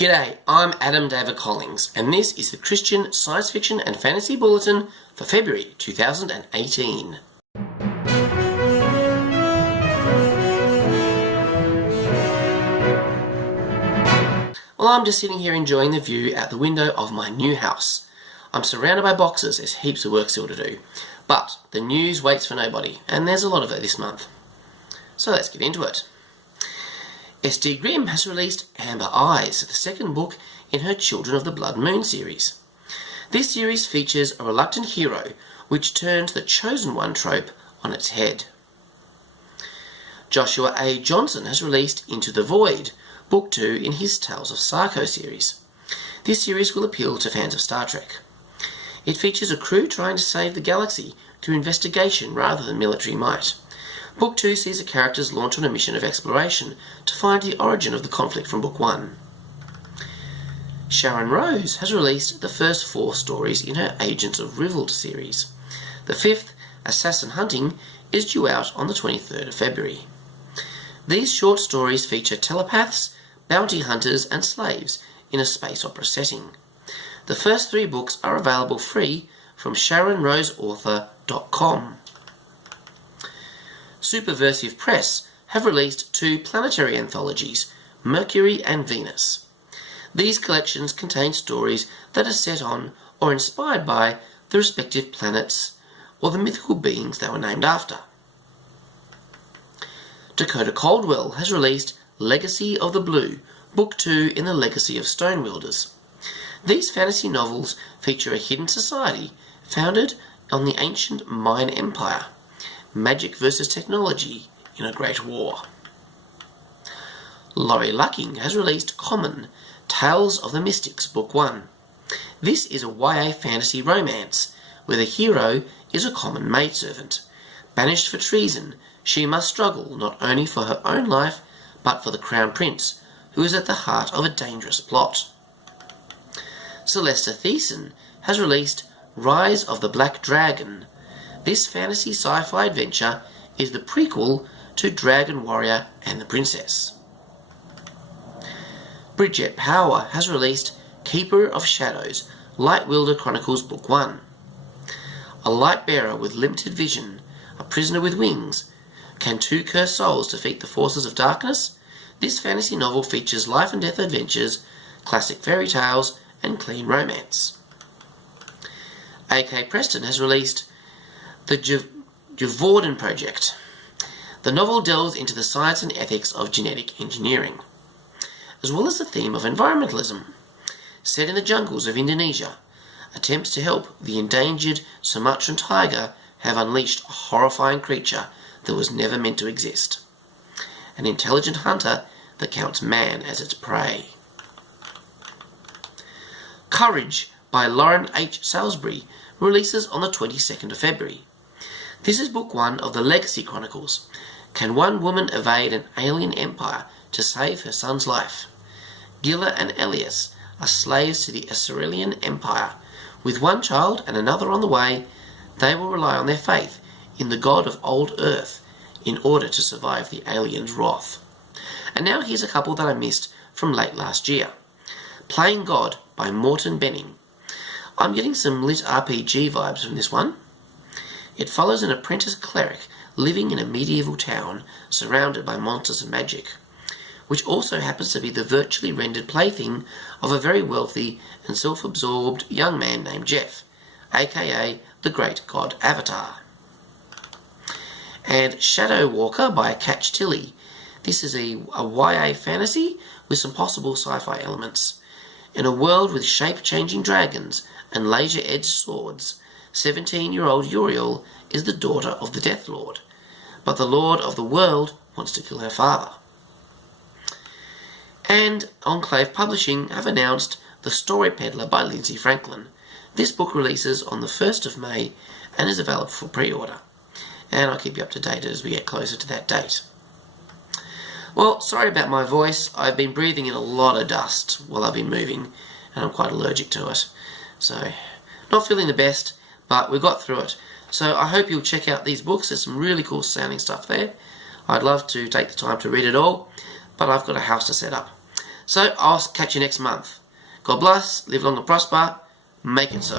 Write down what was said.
G'day, I'm Adam David Collins, and this is the Christian Science Fiction and Fantasy Bulletin for February 2018. Well, I'm just sitting here enjoying the view out the window of my new house. I'm surrounded by boxes, there's heaps of work still to do, but the news waits for nobody, and there's a lot of it this month. So let's get into it. S.D. Grimm has released Amber Eyes, the second book in her Children of the Blood Moon series. This series features a reluctant hero which turns the chosen one trope on its head. Joshua A. Johnston has released Into the Void, Book 2 in his Tales of Sarko series. This series will appeal to fans of Star Trek. It features a crew trying to save the galaxy through investigation rather than military might. Book 2 sees the characters launch on a mission of exploration to find the origin of the conflict from Book 1. Sharon Rose has released the first 4 stories in her Agents of Rivelt series. The 5th, Assassin Hunting, is due out on the 23rd of February. These short stories feature telepaths, bounty hunters and slaves in a space opera setting. The first 3 books are available free from SharonRoseAuthor.com. Superversive Press have released 2 Planetary anthologies, Mercury and Venus. These collections contain stories that are set on or inspired by the respective planets or the mythical beings they were named after. Dakota Caldwell has released Legacy of the Blue, Book 2 in the Legacy of Stonewielders. These fantasy novels feature a hidden society founded on the ancient Mayan Empire. Magic versus technology in a great war. Laurie has released Common, Tales of the Mystics, Book 1. This is a YA fantasy romance, where the hero is a common maidservant. Banished for treason, she must struggle not only for her own life, but for the Crown Prince, who is at the heart of a dangerous plot. Celesta Theissen has released Rise of the Black Dragon. This fantasy sci-fi adventure is the prequel to Dragon Warrior and the Princess. Brigette Power has released Keeper of Shadows, Light Wielder Chronicles Book 1. A light bearer with limited vision, a prisoner with wings, can 2 cursed souls defeat the forces of darkness? This fantasy novel features life and death adventures, classic fairy tales, and clean romance. A.K. Preston has released The Gevaudan Project. The novel delves into the science and ethics of genetic engineering, as well as the theme of environmentalism. Set in the jungles of Indonesia, attempts to help the endangered Sumatran tiger have unleashed a horrifying creature that was never meant to exist. An intelligent hunter that counts man as its prey. Courage by Lauren H. Salisbury releases on the 22nd of February. This is Book 1 of the Legacy Chronicles. Can one woman evade an alien empire to save her son's life? Gilla and Elias are slaves to the Assyrian Empire. With one child and another on the way, they will rely on their faith in the god of old Earth in order to survive the aliens' wrath. And now here's a couple that I missed from late last year. Playing God by Morton Benning. I'm getting some lit RPG vibes from this one. It follows an apprentice cleric living in a medieval town surrounded by monsters and magic, which also happens to be the virtually rendered plaything of a very wealthy and self-absorbed young man named Jeff, aka the great god Avatar. And Shadowwalker by Catch Tilly. This is a YA fantasy with some possible sci-fi elements. In a world with shape-changing dragons and laser-edged swords, 17-year-old Uriel is the daughter of the Death Lord, but the Lord of the World wants to kill her father. And Enclave Publishing have announced The Story Peddler by Lindsay. This book releases on the 1st of May and is available for pre-order. And I'll keep you up to date as we get closer to that date. Well, sorry about my voice. I've been breathing in a lot of dust while I've been moving, and I'm quite allergic to it. So, not feeling the best, but we got through it. So I hope you'll check out these books. There's some really cool sounding stuff there. I'd love to take the time to read it all, but I've got a house to set up. So I'll catch you next month. God bless, live long and prosper, make it so.